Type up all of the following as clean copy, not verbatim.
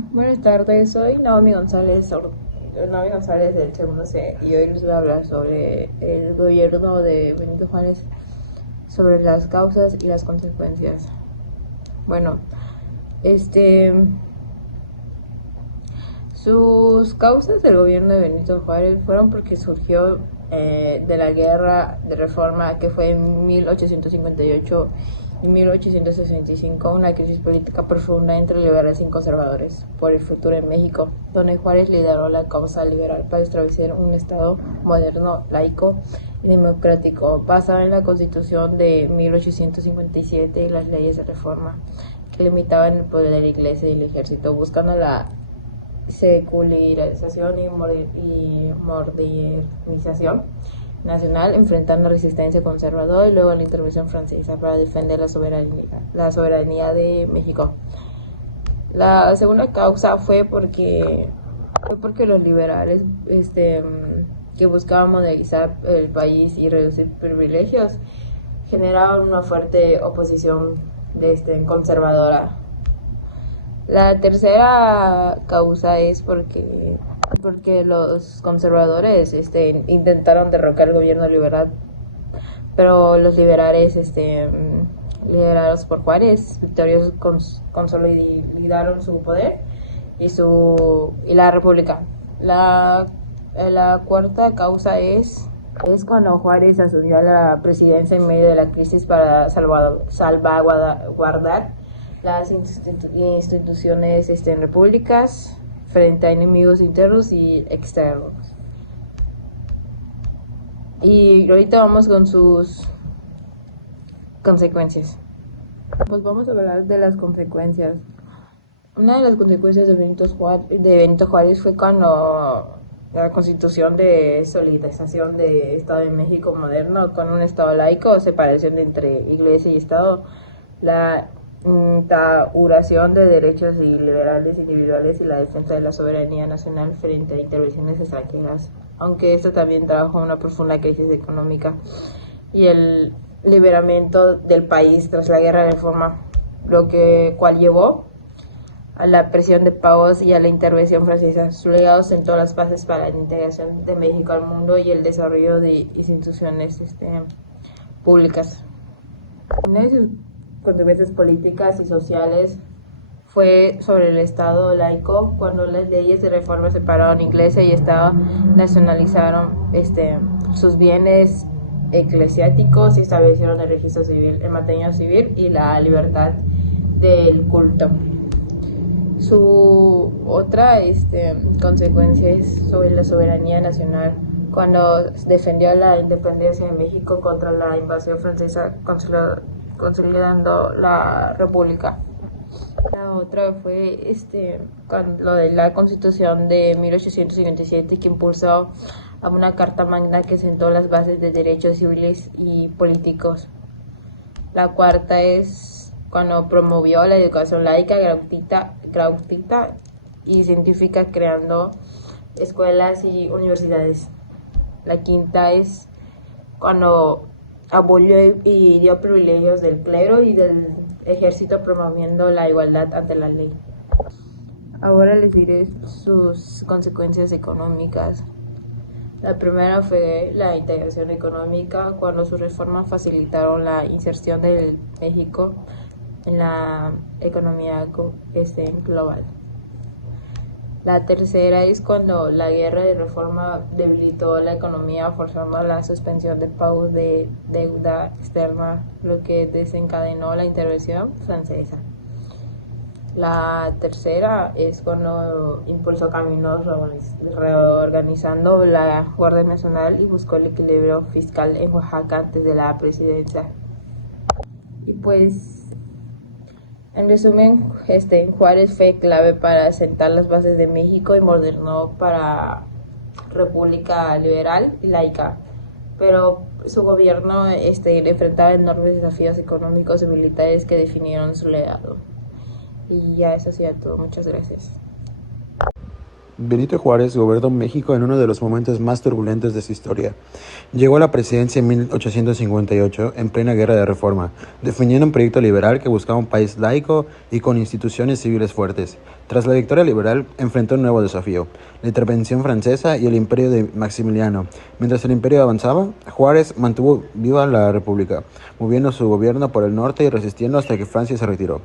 Buenas tardes, soy Naomi González del segundo C y hoy les voy a hablar sobre el gobierno de Benito Juárez, sobre las causas y las consecuencias. Bueno, este, sus causas del gobierno de Benito Juárez fueron porque surgió de la guerra de reforma que fue en 1858 y 1865, una crisis política profunda entre liberales y conservadores por el futuro en México, donde Juárez lideró la causa liberal para establecer un Estado moderno, laico y democrático, basado en la Constitución de 1857 y las leyes de reforma que limitaban el poder de la Iglesia y el ejército, buscando la secularización y modernización nacional, enfrentando resistencia conservadora y luego la intervención francesa para defender la soberanía de México. La segunda causa fue porque los liberales que buscaban modernizar el país y reducir privilegios generaban una fuerte oposición conservadora. La tercera causa es porque los conservadores intentaron derrocar el gobierno liberal, pero los liberales liderados por Juárez, victoriosos, consolidaron su poder y la república. La cuarta causa es cuando Juárez asumió la presidencia en medio de la crisis para salvaguardar las instituciones repúblicas frente a enemigos internos y externos. Y ahorita vamos con sus consecuencias. Pues vamos a hablar de las consecuencias. Una de las consecuencias de Benito Juárez fue cuando la Constitución de Solidarización de Estado de México moderno con un Estado laico, separación entre Iglesia y Estado, la instauración de derechos liberales individuales y la defensa de la soberanía nacional frente a intervenciones extranjeras, aunque esto también trajo una profunda crisis económica y el liberamiento del país tras la guerra de reforma, cual llevó a la presión de pagos y a la intervención francesa. Su legado sentó las bases para la integración de México al mundo y el desarrollo de instituciones públicas. Una de sus consecuencias políticas y sociales fue sobre el Estado laico, cuando las leyes de reforma separaron Iglesia y Estado, nacionalizaron sus bienes eclesiásticos y establecieron el registro civil, el matrimonio civil y la libertad del culto. Su otra consecuencia es sobre la soberanía nacional, cuando defendió la independencia de México contra la invasión francesa, consolidando la república. La otra fue con lo de la Constitución de 1857, que impulsó a una Carta Magna que sentó las bases de derechos civiles y políticos. La cuarta es cuando promovió la educación laica, gratuita y científica, creando escuelas y universidades. La quinta es cuando abolió y dio privilegios del clero y del ejército, promoviendo la igualdad ante la ley. Ahora les diré sus consecuencias económicas. La primera fue la integración económica, cuando sus reformas facilitaron la inserción de México en la economía global. La tercera es cuando la guerra de reforma debilitó la economía, forzando la suspensión de pagos de deuda externa, lo que desencadenó la intervención francesa. La tercera es cuando impulsó caminos reorganizando la Guardia Nacional y buscó el equilibrio fiscal en Oaxaca antes de la presidencia. Y pues, en resumen, Juárez fue clave para sentar las bases de México y modernó para república liberal y laica, pero su gobierno enfrentaba enormes desafíos económicos y militares que definieron su legado. Y ya eso sería todo. Muchas gracias. Benito Juárez gobernó México en uno de los momentos más turbulentos de su historia. Llegó a la presidencia en 1858, en plena guerra de reforma, defendiendo un proyecto liberal que buscaba un país laico y con instituciones civiles fuertes. Tras la victoria liberal, enfrentó un nuevo desafío, la intervención francesa y el imperio de Maximiliano. Mientras el imperio avanzaba, Juárez mantuvo viva la república, moviendo su gobierno por el norte y resistiendo hasta que Francia se retiró.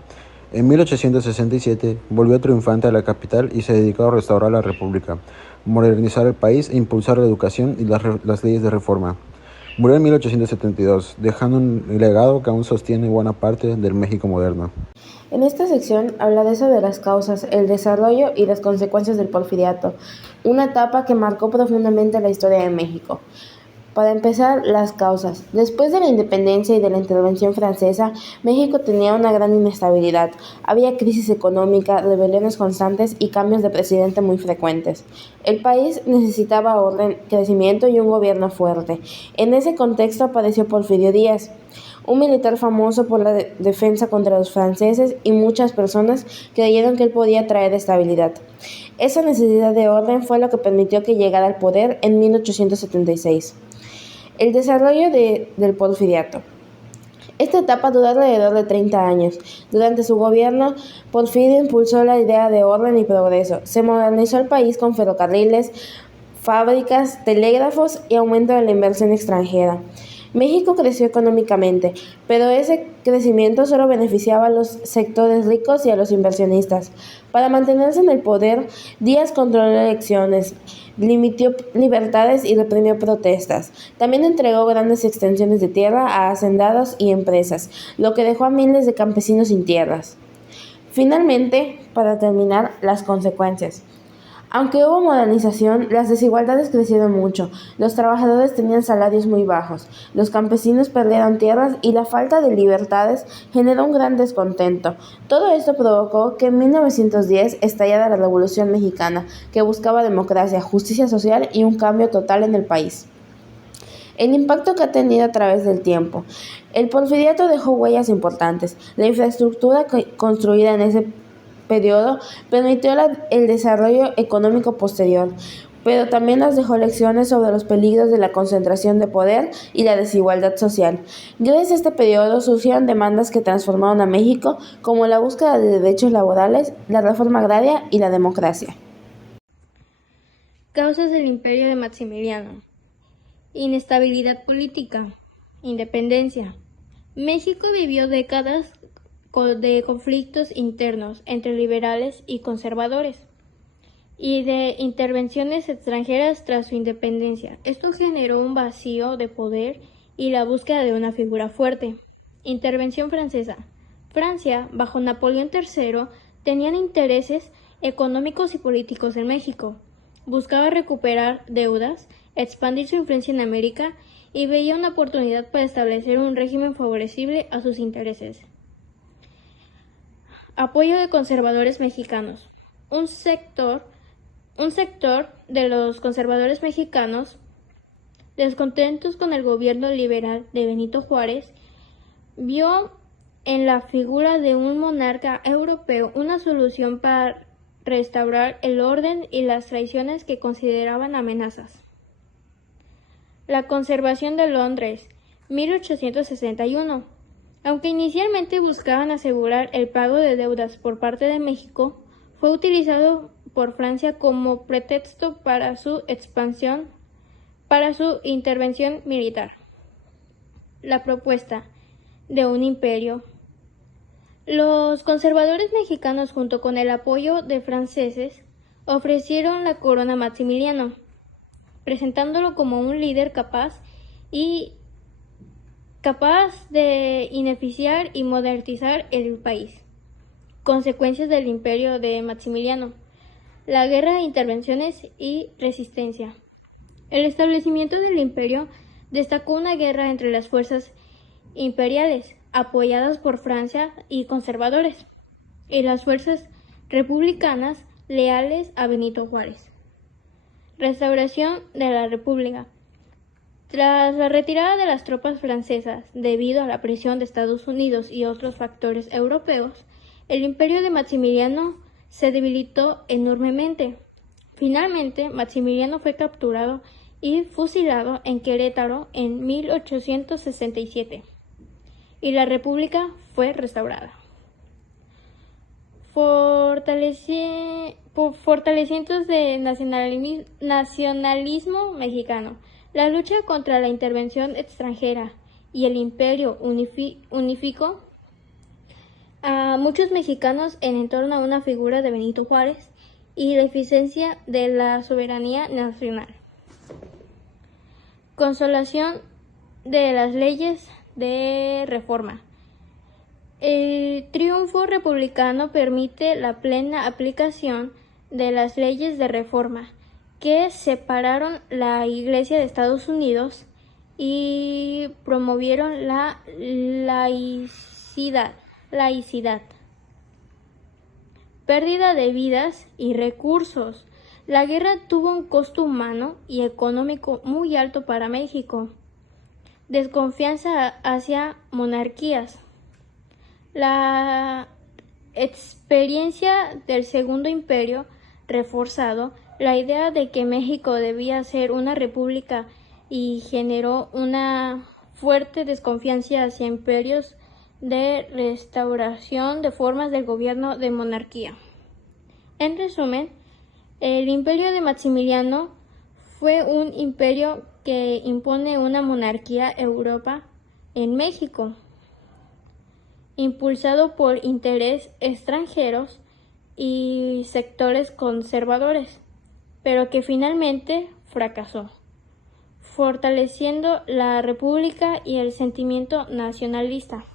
En 1867 volvió triunfante a la capital y se dedicó a restaurar la república, modernizar el país e impulsar la educación y las leyes de reforma. Murió en 1872, dejando un legado que aún sostiene buena parte del México moderno. En esta sección hablaré sobre las causas, el desarrollo y las consecuencias del porfiriato, una etapa que marcó profundamente la historia de México. Para empezar, las causas. Después de la independencia y de la intervención francesa, México tenía una gran inestabilidad. Había crisis económica, rebeliones constantes y cambios de presidente muy frecuentes. El país necesitaba orden, crecimiento y un gobierno fuerte. En ese contexto apareció Porfirio Díaz, un militar famoso por la defensa contra los franceses, y muchas personas creyeron que él podía traer estabilidad. Esa necesidad de orden fue lo que permitió que llegara al poder en 1876. El desarrollo del porfiriato. Esta etapa duró alrededor de 30 años. Durante su gobierno, Porfirio impulsó la idea de orden y progreso. Se modernizó el país con ferrocarriles, fábricas, telégrafos y aumento de la inversión extranjera. México creció económicamente, pero ese crecimiento solo beneficiaba a los sectores ricos y a los inversionistas. Para mantenerse en el poder, Díaz controló elecciones, limitó libertades y reprimió protestas. También entregó grandes extensiones de tierra a hacendados y empresas, lo que dejó a miles de campesinos sin tierras. Finalmente, para terminar, las consecuencias. Aunque hubo modernización, las desigualdades crecieron mucho. Los trabajadores tenían salarios muy bajos, los campesinos perdieron tierras y la falta de libertades generó un gran descontento. Todo esto provocó que en 1910 estallara la Revolución Mexicana, que buscaba democracia, justicia social y un cambio total en el país. El impacto que ha tenido a través del tiempo. El porfiriato dejó huellas importantes. La infraestructura construida en ese periodo permitió el desarrollo económico posterior, pero también nos dejó lecciones sobre los peligros de la concentración de poder y la desigualdad social. Gracias a este periodo surgieron demandas que transformaron a México, como la búsqueda de derechos laborales, la reforma agraria y la democracia. Causas del imperio de Maximiliano. Inestabilidad política. Independencia. México vivió décadas de conflictos internos entre liberales y conservadores y de intervenciones extranjeras tras su independencia. Esto generó un vacío de poder y la búsqueda de una figura fuerte. Intervención francesa. Francia, bajo Napoleón III, tenían intereses económicos y políticos en México. Buscaba recuperar deudas, expandir su influencia en América y veía una oportunidad para establecer un régimen favorable a sus intereses. Apoyo de conservadores mexicanos. Un sector de los conservadores mexicanos, descontentos con el gobierno liberal de Benito Juárez, vio en la figura de un monarca europeo una solución para restaurar el orden y las tradiciones que consideraban amenazas. La conservación de Londres, 1861. Aunque inicialmente buscaban asegurar el pago de deudas por parte de México, fue utilizado por Francia como pretexto para su expansión, para su intervención militar. La propuesta de un imperio. Los conservadores mexicanos, junto con el apoyo de franceses, ofrecieron la corona a Maximiliano, presentándolo como un líder capaz de beneficiar y modernizar el país. Consecuencias del imperio de Maximiliano. La guerra de intervenciones y resistencia. El establecimiento del imperio destacó una guerra entre las fuerzas imperiales, apoyadas por Francia y conservadores, y las fuerzas republicanas leales a Benito Juárez. Restauración de la República. Tras la retirada de las tropas francesas, debido a la presión de Estados Unidos y otros factores europeos, el imperio de Maximiliano se debilitó enormemente. Finalmente, Maximiliano fue capturado y fusilado en Querétaro en 1867 y la República fue restaurada. Fortalecimientos de nacionalismo mexicano. La lucha contra la intervención extranjera y el imperio unificó a muchos mexicanos en torno a una figura de Benito Juárez y la eficiencia de la soberanía nacional. Consolación de las leyes de reforma. El triunfo republicano permite la plena aplicación de las leyes de reforma que separaron la Iglesia de Estados Unidos y promovieron la laicidad. Pérdida de vidas y recursos. La guerra tuvo un costo humano y económico muy alto para México. Desconfianza hacia monarquías. La experiencia del Segundo Imperio reforzado la idea de que México debía ser una república y generó una fuerte desconfianza hacia imperios de restauración de formas del gobierno de monarquía. En resumen, el imperio de Maximiliano fue un imperio que impone una monarquía Europa en México, impulsado por intereses extranjeros y sectores conservadores, pero que finalmente fracasó, fortaleciendo la república y el sentimiento nacionalista.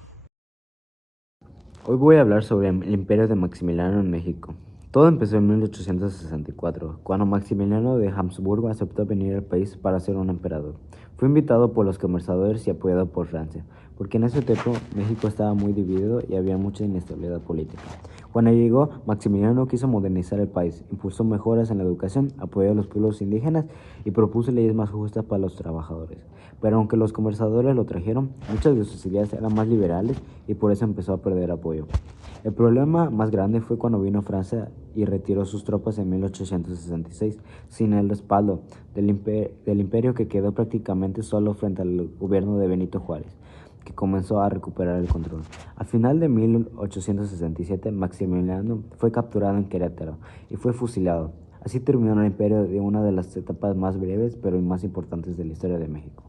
Hoy voy a hablar sobre el imperio de Maximiliano en México. Todo empezó en 1864, cuando Maximiliano de Habsburgo aceptó venir al país para ser un emperador. Fue invitado por los conversadores y apoyado por Francia, porque en ese tiempo México estaba muy dividido y había mucha inestabilidad política. Cuando llegó, Maximiliano quiso modernizar el país, impulsó mejoras en la educación, apoyó a los pueblos indígenas y propuso leyes más justas para los trabajadores. Pero aunque los conversadores lo trajeron, muchas de sus ideas eran más liberales y por eso empezó a perder apoyo. El problema más grande fue cuando vino Francia y retiró sus tropas en 1866, sin el respaldo del imperio que quedó prácticamente solo frente al gobierno de Benito Juárez, que comenzó a recuperar el control. Al final de 1867, Maximiliano fue capturado en Querétaro y fue fusilado. Así terminó el imperio de una de las etapas más breves pero más importantes de la historia de México.